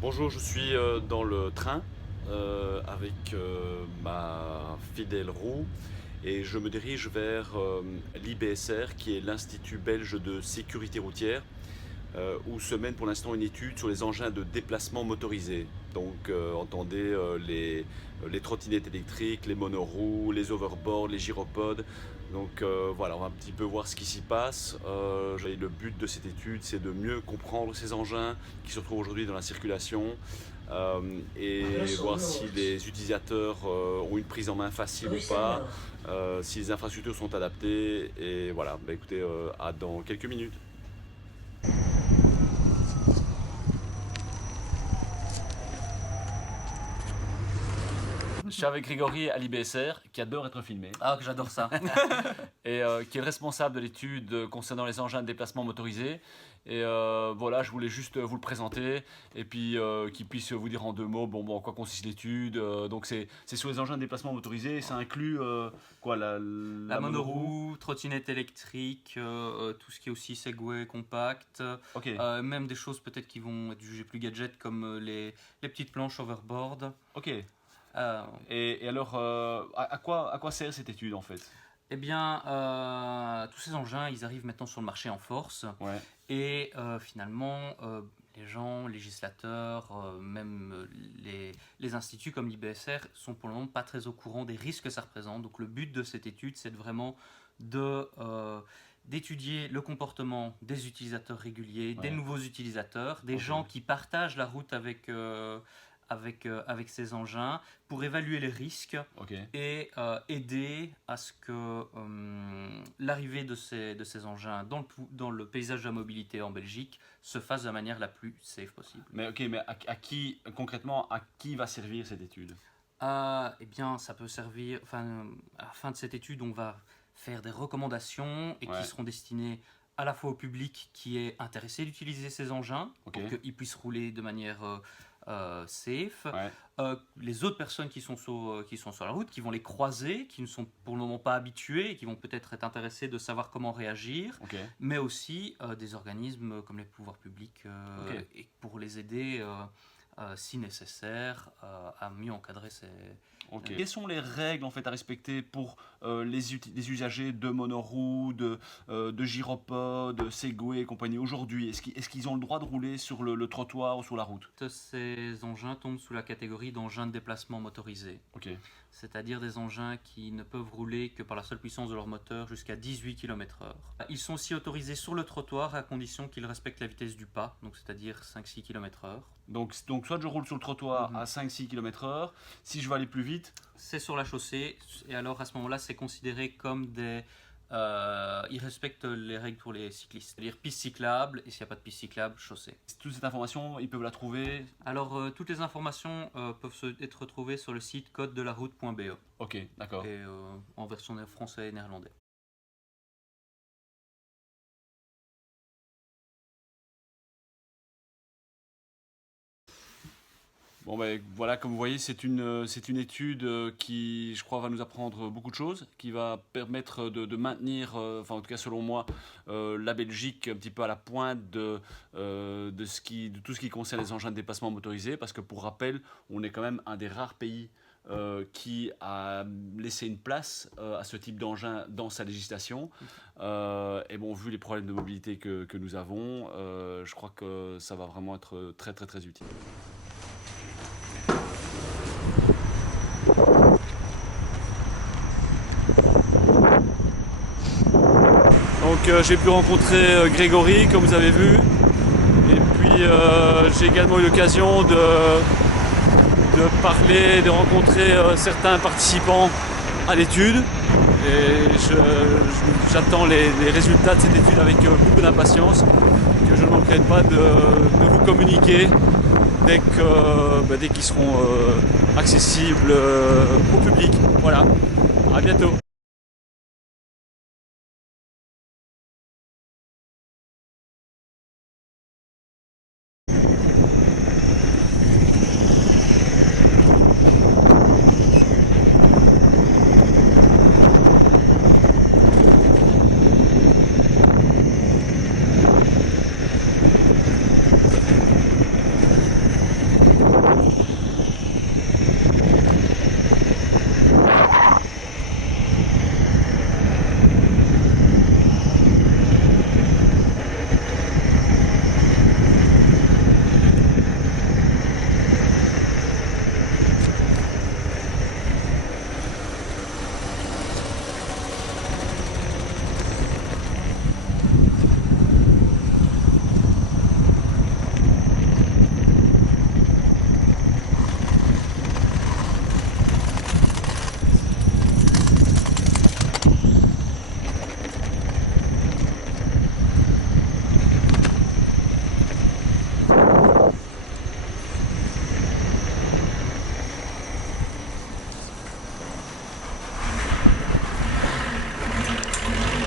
Bonjour, je suis dans le train avec ma fidèle roue et je me dirige vers l'IBSR qui est l'Institut belge de sécurité routière où se mène pour l'instant une étude sur les engins de déplacement motorisés. Donc entendez les trottinettes électriques, les monoroues, les overboards, les gyropodes. Donc voilà, on va un petit peu voir ce qui s'y passe. Le but de cette étude, c'est de mieux comprendre ces engins qui se retrouvent aujourd'hui dans la circulation et voir si les utilisateurs ont une prise en main facile ou pas, si les infrastructures sont adaptées. Et voilà, bah, écoutez, à dans quelques minutes. Je suis avec Grégory à l'IBSR qui adore être filmé Ah, que j'adore ça. et qui est le responsable de l'étude concernant les engins de déplacement motorisés. Et voilà, je voulais juste vous le présenter et puis qu'il puisse vous dire en deux mots en quoi consiste l'étude. Donc c'est sur les engins de déplacement motorisés, ça inclut quoi La monoroue, trottinette électrique, tout ce qui est aussi Segway compact, Ok. même des choses peut-être qui vont être jugées plus gadget comme les petites planches overboard. Ok. Euh, Et alors, à quoi sert cette étude en fait? eh bien, tous ces engins, ils arrivent maintenant sur le marché en force Ouais. et finalement, les gens, législateurs, même les instituts comme l'IBSR sont pour le moment pas très au courant des risques que ça représente. Donc le but de cette étude, c'est vraiment d'étudier le comportement des utilisateurs réguliers, des Ouais. nouveaux utilisateurs, des Ok. gens qui partagent la route avec ces engins pour évaluer les risques Ok. et aider à ce que l'arrivée de ces engins dans le paysage de la mobilité en Belgique se fasse de la manière la plus safe possible. Mais ok, mais à qui concrètement, à qui va servir cette étude? Eh bien, ça peut servir. Enfin, à la fin de cette étude, on va faire des recommandations et Ouais. qui seront destinées à la fois au public qui est intéressé d'utiliser ces engins Ok. pour qu'ils puissent rouler de manière safe. Ouais. Les autres personnes qui sont sur la route, qui vont les croiser, qui ne sont pour le moment pas habituées et qui vont peut-être être intéressées de savoir comment réagir, Ok. mais aussi des organismes comme les pouvoirs publics Ok. et pour les aider si nécessaire à mieux encadrer ces... Ok. Quelles sont les règles en fait à respecter pour les usagers de monoroues, de gyropodes, de Segway et compagnie aujourd'hui? Est-ce qu'ils ont le droit de rouler sur le trottoir ou sur la route? Ces engins tombent sous la catégorie d'engins de déplacement motorisés, Ok. c'est-à-dire des engins qui ne peuvent rouler que par la seule puissance de leur moteur jusqu'à 18 km/h. Ils sont aussi autorisés sur le trottoir à condition qu'ils respectent la vitesse du pas, donc c'est-à-dire 5-6 km/h. Donc soit je roule sur le trottoir à 5-6 km/h, si je veux aller plus vite. C'est sur la chaussée, et alors à ce moment-là, c'est considéré comme des... ils respectent les règles pour les cyclistes, c'est-à-dire piste cyclable, et s'il n'y a pas de piste cyclable, chaussée. Toute cette information, ils peuvent la trouver. Alors, toutes les informations peuvent être retrouvées sur le site codedelaroute.be, Ok, d'accord. et en version français et néerlandais. Bon ben voilà, comme vous voyez, c'est une étude qui, je crois, va nous apprendre beaucoup de choses, qui va permettre de maintenir, enfin en tout cas selon moi, la Belgique un petit peu à la pointe de tout ce qui concerne les engins de déplacement motorisés, parce que pour rappel, on est quand même un des rares pays qui a laissé une place à ce type d'engin dans sa législation. Et bon, vu les problèmes de mobilité que nous avons, je crois que ça va vraiment être très très très utile. Donc j'ai pu rencontrer Grégory, comme vous avez vu, et puis j'ai également eu l'occasion de parler, de rencontrer certains participants à l'étude, et j'attends les résultats de cette étude avec beaucoup d'impatience, que je ne manquerai pas de vous communiquer dès qu'ils seront accessibles au public. Voilà, à bientôt.